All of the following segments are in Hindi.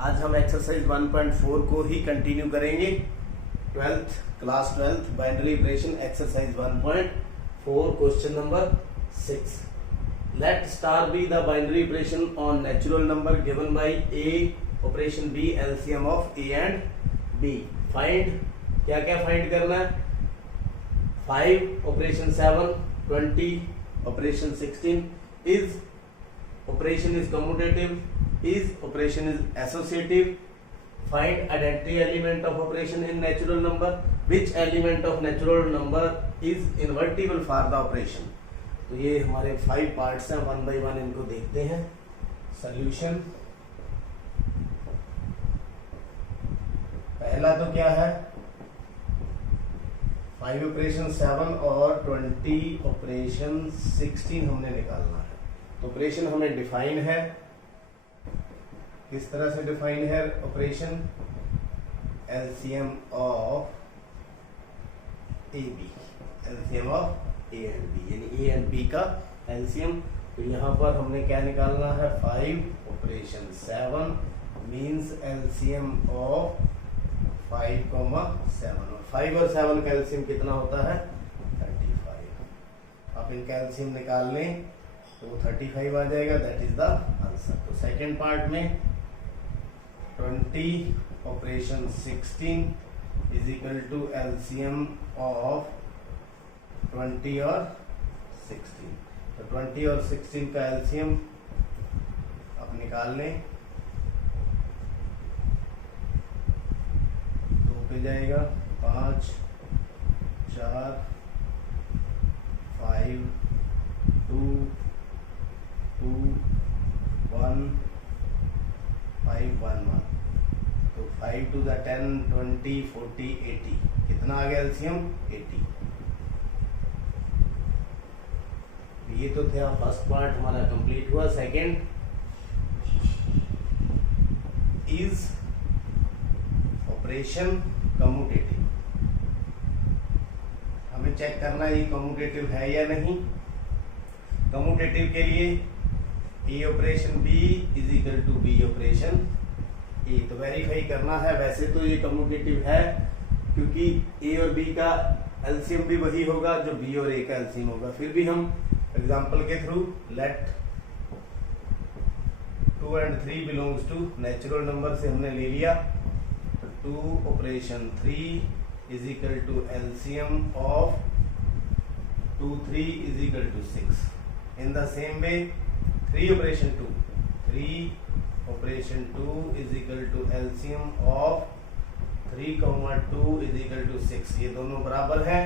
आज हम एक्सरसाइज 1.4 को ही कंटिन्यू करेंगे। Class 12 binary operation exercise 1.4 question number 6। Let star be the binary operation on natural number given by a operation B LCM of A and b. Find, क्या क्या फाइंड करना है? 5 operation 7 20 operation 16 is operation is commutative, is operation is associative. Find identity element of operation in natural number. Which element of natural number is invertible for the operation? तो ये हमारे 5 पार्ट्स हैं, 1 by 1 इनको देखते हैं। सॉल्यूशन पहला तो क्या है, 5 ऑपरेशन 7 और 20 ऑपरेशन 16 हमने निकालना है। तो ऑपरेशन हमें डिफाइन है, किस तरह से डिफाइन है operation? LCM of A B, LCM of A and B, यानी ए एंड बी का एलसीएम। तो यहां पर हमने क्या निकालना है? 5 ऑपरेशन 7 मींस एलसीएम ऑफ 5, 7 और 5 और 7 का एलसीएम कितना होता है? 35। आप इनका एलसीएम निकाल लें तो 35 आ जाएगा, दैट इज द आंसर। तो सेकेंड पार्ट में 20 operation 16 is equal to LCM of 20 और 16। तो 20 और 16 का एलसीएम आप निकाल लें, 2 पे जाएगा, 5 4 5 2 2 1 5 1 1। तो 5 to the 10 20 40 80 कितना आ गया एलसीएम? 80। ये तो था फर्स्ट पार्ट हमारा कंप्लीट हुआ। Second is operation commutative. हमें चेक करना है ये कम्यूटेटिव है या नहीं। कम्यूटेटिव के लिए A operation B is equal to B operation A, तो वेरीफाई करना है। वैसे तो ये कम्यूटेटिव है क्योंकि ए और बी का एलसीएम भी वही होगा जो बी और ए का एलसीएम होगा। फिर भी हम एग्जांपल के थ्रू, let 2 and 3 belongs to natural number से हमने ले लिया, तो 2 operation 3 is equal to LCM of 2 3 is equal to 6। In the same way 3 operation 2 is equal to LCM of 3, 2 is equal to 6। ये दोनों बराबर है।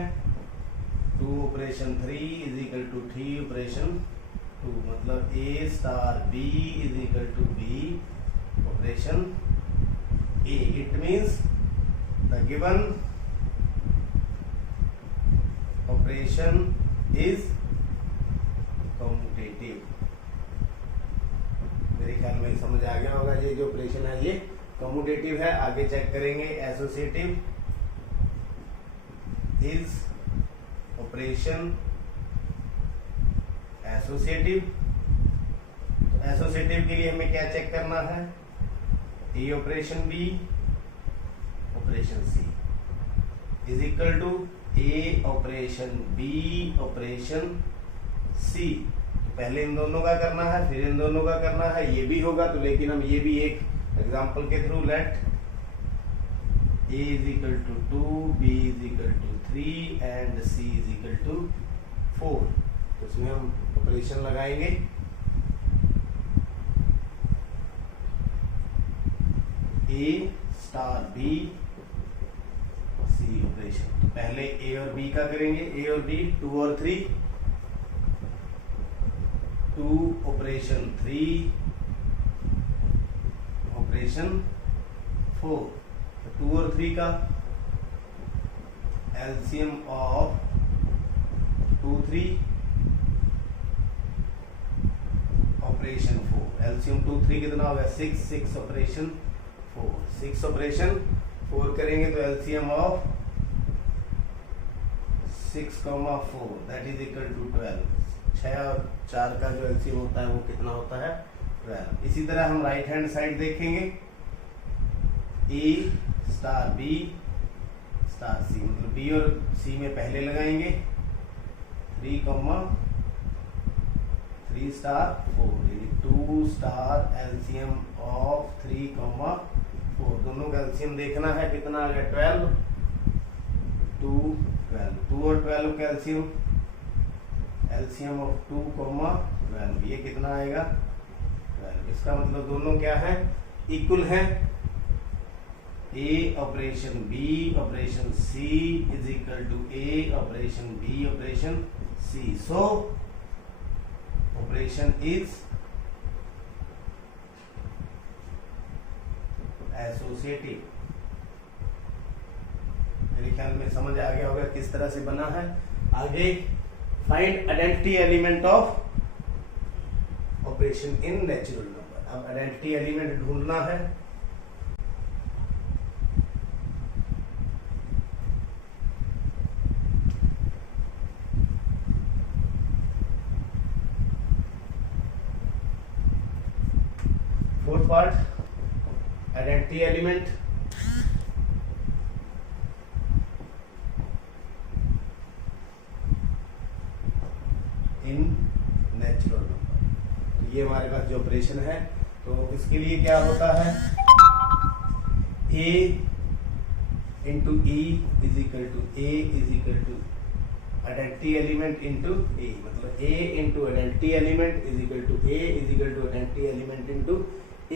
2 operation 3 is equal to 3 operation 2, मतलब A star B is equal to B operation A। It means the given operation is commutative. मेरे ख्याल में समझ आ गया होगा, ये जो ऑपरेशन है ये कम्यूटेटिव है। आगे चेक करेंगे एसोसिएटिव इज ऑपरेशन एसोसिएटिव। तो एसोसिएटिव के लिए हमें क्या चेक करना है? A operation B operation C is equal to A operation B operation C. तो पहले इन दोनों का करना है, फिर इन दोनों का करना है। ये भी होगा तो, लेकिन हम ये भी एक एग्जांपल के थ्रू, let A is equal to 2 B is equal to 3 and C is equal to 4। तो इसमें हम ऑपरेशन लगाएंगे। A star B C operation. तो पहले ए और बी का करेंगे, ए और बी 2 और 3, 2 ऑपरेशन 3 ऑपरेशन 4। तो 2 और 3 का एलसीएम ऑफ 2 3 ऑपरेशन 4, एलसीएम 2 3 कितना होगा? 6 6 ऑपरेशन 4, 6 ऑपरेशन 4 करेंगे तो LCM of 6, 4 that is equal to 12। 6 और 4 का जो एलसीएम होता है वो कितना होता है? 12। इसी तरह हम राइट हैंड साइड देखेंगे ए स्टार बी स्टार सी, मतलब बी और सी में पहले लगाएंगे 3 स्टार 4, यानी 2 स्टार एलसीएम ऑफ 3 4, दोनों का एलसीएम देखना है कितना आ गया 12, 2 और 12 का एलसीएम ऑफ 2 12, ये कितना आएगा 12। इसका मतलब दोनों क्या है, इक्वल है। A operation B operation C is equal to A operation B operation C, so operation is associative. मेरे ख्याल में समझ आ गया होगा किस तरह से बना है। आगे find identity element of operation in natural number. अब आइडेंटिटी एलिमेंट ढूंढना है। Fourth part, identity element in natural number. तो ये हमारे पास जो ऑपरेशन है, तो इसके लिए क्या होता है, A into E is equal to A is equal to identity element into A, मतलब A into identity element is equal to A is equal to identity element into A।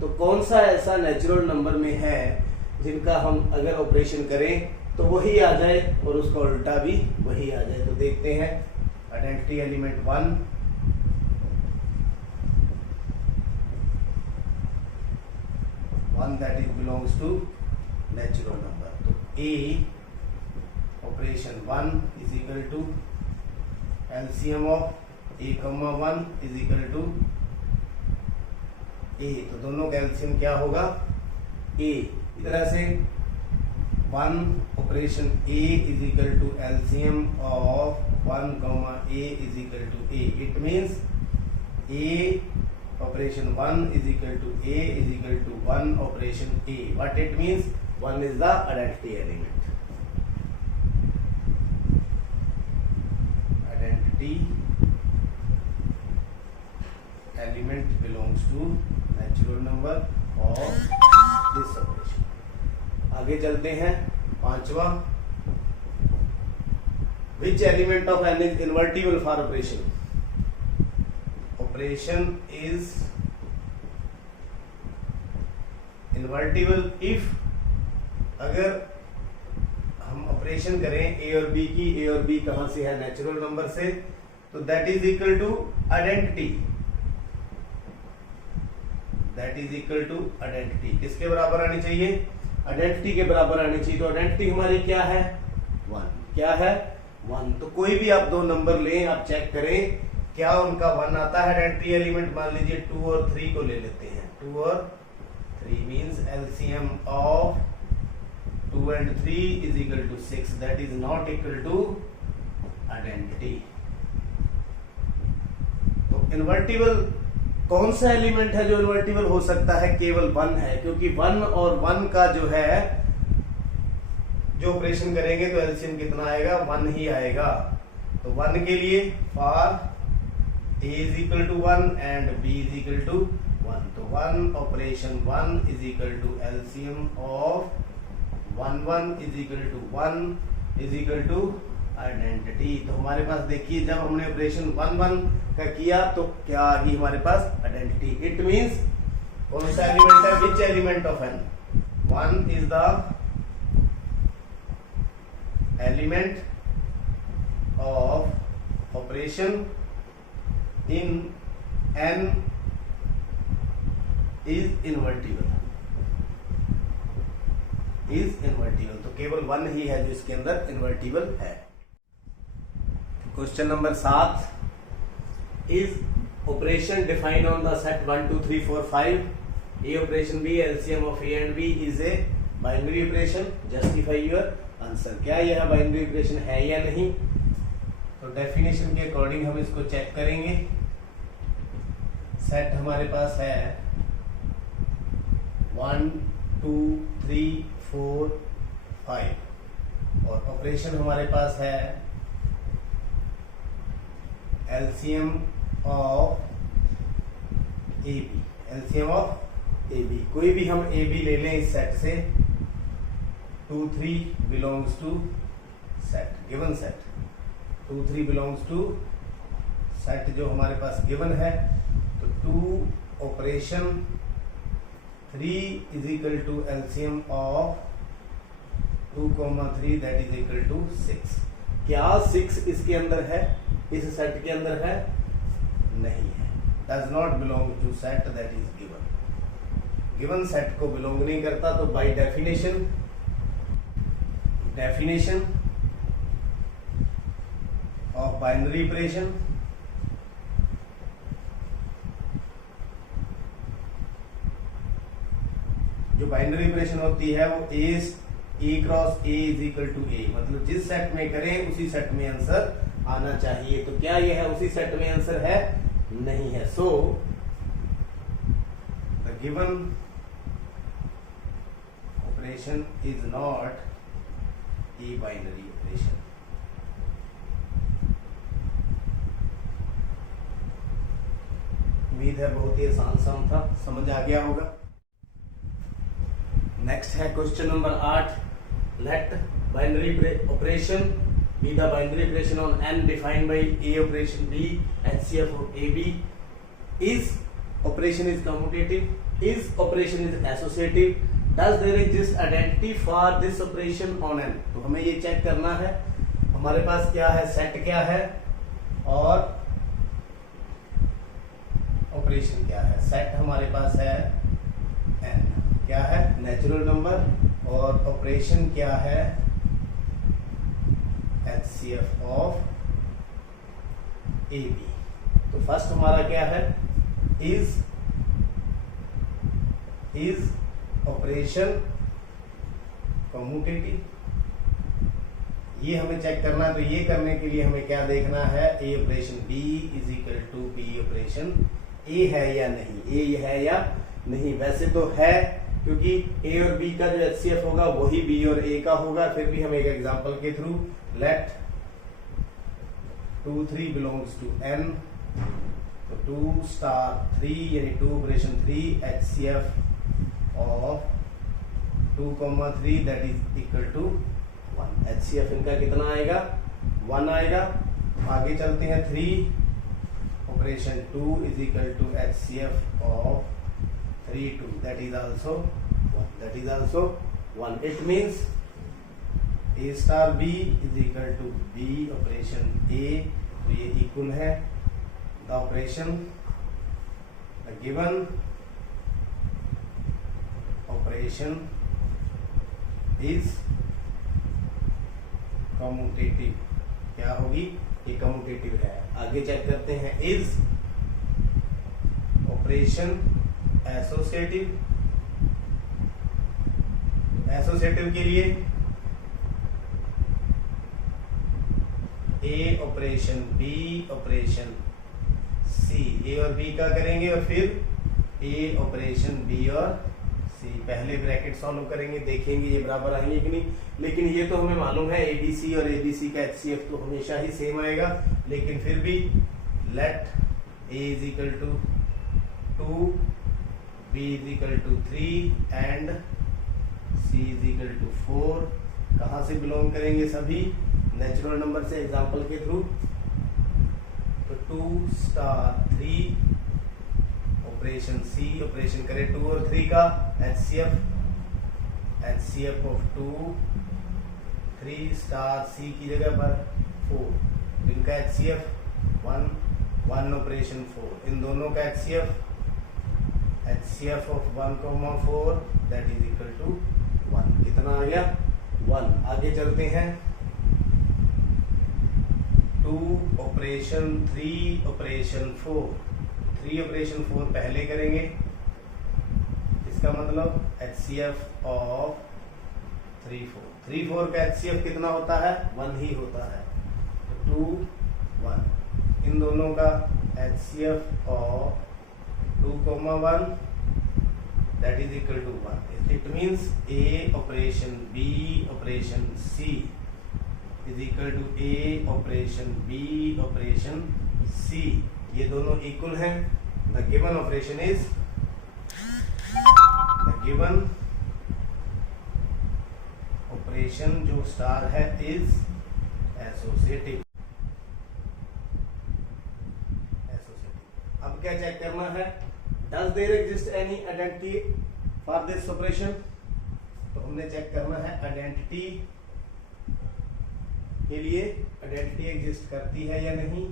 तो कौन सा ऐसा नेचुरल नंबर में है जिनका हम अगर ऑपरेशन करें तो वही आ जाए और उसका उल्टा भी वही आ जाए। तो देखते हैं, identity element 1 that is belongs to natural number. तो A operation 1 is equal to LCM of A, 1 is equal to A, तो दोनों का एलसीएम क्या होगा A। इस तरह से 1 operation A is equal to LCM of 1, A is equal to A। It means A operation 1 is equal to A is equal to 1 operation A। What it means, 1 is the identity element. Identity element belongs to natural number और दिस ऑपरेशन। आगे चलते हैं, पांचवा, which element of n is invertible for operation. Operation is invertible if, अगर हम ऑपरेशन करें A और B की, A और B कहां से है, नेचुरल नंबर से, तो that is equal to identity, that is equal to identity. किसके बराबर आनी चाहिए, आइडेंटिटी के बराबर आनी चाहिए। तो आइडेंटिटी हमारी क्या है 1, क्या है 1। तो कोई भी आप दो नंबर लें, आप चेक करें क्या उनका 1 आता है आइडेंटिटी एलिमेंट। मान लीजिए 2 और 3 को ले लेते हैं, 2 और 3 means LCM of 2 and 3 is equal to 6, that is not equal to identity। तो इन्वर्टिबल कौन सा एलिमेंट है जो इन्वर्टिबल हो सकता है, केवल 1 है, क्योंकि 1 और 1 का जो है जो ऑपरेशन करेंगे तो एलसीएम कितना आएगा, 1 ही आएगा। तो 1 के लिए for A is equal to 1 and B is equal to 1, तो 1 operation 1 is equal to LCM of 1 is equal to 1 is equal to identity. तो हमारे पास देखिए जब हमने ऑपरेशन 1 का किया तो क्या आ गई हमारे पास आइडेंटिटी। इट मींस कौन सा एलिमेंट है, विच element of n, 1 is the element of operation in n is invertible, तो केवल 1 ही है जो इसके अंदर इन्वर्टिबल है। Question number 7, is operation defined on the set 1 2 3 4 5 A operation B LCM of A and B is a binary operation, justify your answer. क्या यह बाइनरी ऑपरेशन है या नहीं। तो डेफिनेशन के अकॉर्डिंग हम इसको चेक करेंगे। सेट हमारे पास है 1 2 3 4 5 और ऑपरेशन हमारे पास है LCM of A B, LCM of A B. कोई भी हम ए बी ले लें इस सेट से, 2 3 belongs to set, given set, 2 3 belongs to set जो हमारे पास गिवन है। तो 2 operation 3 is equal to LCM of 2, 3 that is equal to 6। क्या 6 इसके अंदर है, इस सेट के अंदर है? नहीं है, does not belong to set that is given. Given set को बिलोंग नहीं करता। तो by definition of binary operation, जो बाइनरी ऑपरेशन होती है वो A cross A is equal to A, मतलब जिस सेट में करें उसी सेट में आंसर आना चाहिए। तो क्या ये है उसी सेट में आंसर है? नहीं है। So the given operation is not a binary operation. उम्मीद है बहुत ही आसान सा था, समझ आ गया होगा। नेक्स्ट है question number 8। Let binary operation be the binary operation on n defined by a operation b HCF of AB। is operation is commutative, is operation is associative, does there exist identity for this operation on n। तो हमें ये चेक करना है हमारे पास क्या है, सेट क्या है और ऑपरेशन क्या है। सेट हमारे पास है n, क्या है नेचुरल नंबर, और ऑपरेशन क्या है HCF ऑफ AB। तो फर्स्ट हमारा क्या है, इज ऑपरेशन कम्यूटेटिव, ये हमें चेक करना है। तो ये करने के लिए हमें क्या देखना है, A operation B is equal to B operation A है या नहीं, ए है या नहीं। वैसे तो है, क्योंकि ए और बी का जो HCF होगा वही बी और ए का होगा। फिर भी हम एक एग्जांपल के थ्रू, लेट 2 3 बिलोंग्स टू n, तो 2 स्टार 3 यानी 2 operation 3 HCF of 2, 3 that is equal to 1। HCF इनका कितना आएगा, 1 आएगा। आगे चलते हैं, 3 operation 2 is equal to HCF of 3 2 that is also 1, that is also 1। it means a star b is equal to b operation a, तो ये इक्वल है the operation, the given operation is commutative। क्या होगी, ये कम्यूटेटिव है। आगे चेक करते हैं, is operation एसोसिएटिव। एसोसिएटिव के लिए ए ऑपरेशन बी ऑपरेशन सी, ए और बी का करेंगे और फिर ए ऑपरेशन बी और सी। पहले ब्रैकेट सॉल्व करेंगे, देखेंगे ये बराबर आएंगे कि नहीं। लेकिन ये तो हमें मालूम है एबीसी और एबीसी का HCF तो हमेशा ही सेम आएगा। लेकिन फिर भी let A is equal to 2, b is equal to 3 and c is equal to 4। कहाँ से बिलोंग करेंगे सभी, नेचुरल नंबर से, एग्जांपल के थ्रू। तो 2 स्टार 3 ऑपरेशन c, ऑपरेशन करें 2 और 3 का HCF ऑफ 2, 3 स्टार c की जगह पर 4, इनका HCF 1 ऑपरेशन 4, इन दोनों का HCF of 1, 4 that is equal to 1। कितना आ गया, 1। आगे चलते हैं, 2 ऑपरेशन 3 ऑपरेशन 4, 3 ऑपरेशन 4 पहले करेंगे। इसका मतलब HCF ऑफ 3 4 का HCF कितना होता है, 1 ही होता है। तो 2 1, इन दोनों का HCF of 2, 1 that is equal to 1. It means A operation B operation C is equal to A operation B operation C. ये दोनों इक्वल हैं. The given operation is operation जो स्टार है is associative. अब क्या चेक करना है? Does there exist any identity for this operation? तो हमने चेक करना है आइडेंटिटी के लिए आइडेंटिटी एग्जिस्ट करती है या नहीं.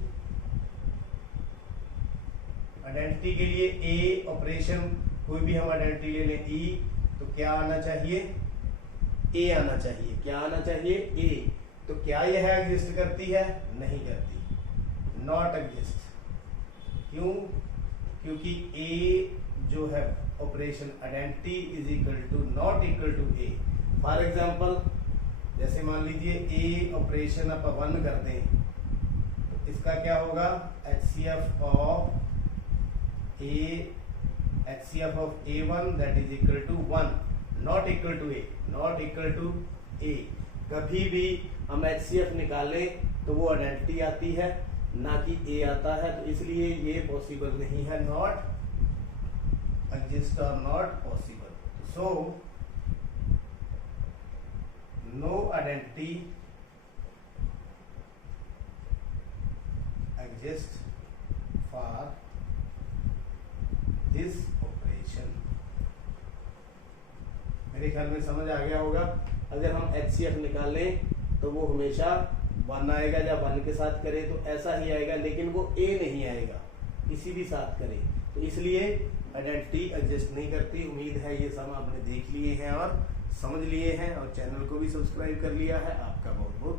आइडेंटिटी के लिए ए ऑपरेशन कोई भी हम आइडेंटिटी ले लें ई, तो क्या आना चाहिए? ए आना चाहिए. क्या आना चाहिए? ए. तो क्या यह एग्जिस्ट करती है? नहीं करती. Not exist. क्यों? क्योंकि ए जो है operation identity is equal to not equal to a. For example जैसे मान लीजिए ए ऑपरेशन आप 1 कर दें, तो इसका क्या होगा? HCF of A1 that is equal to 1, not equal to A. Not equal to A. कभी भी हम HCF निकालें तो वो आइडेंटिटी आती है, ना कि ए आता है. तो इसलिए ये पॉसिबल नहीं है. नॉट एग्जिस्ट और not possible. So no identity exist for this operation. मेरे ख्याल में समझ आ गया होगा. अगर हम HCF निकालें तो वो हमेशा 1 आएगा. जब 1 के साथ करें तो ऐसा ही आएगा, लेकिन वो A नहीं आएगा किसी भी साथ करें. तो इसलिए आइडेंटिटी एग्जिस्ट नहीं करती. उम्मीद है ये सब आपने देख लिए हैं और समझ लिए हैं, और चैनल को भी सब्सक्राइब कर लिया है. आपका बहुत बहुत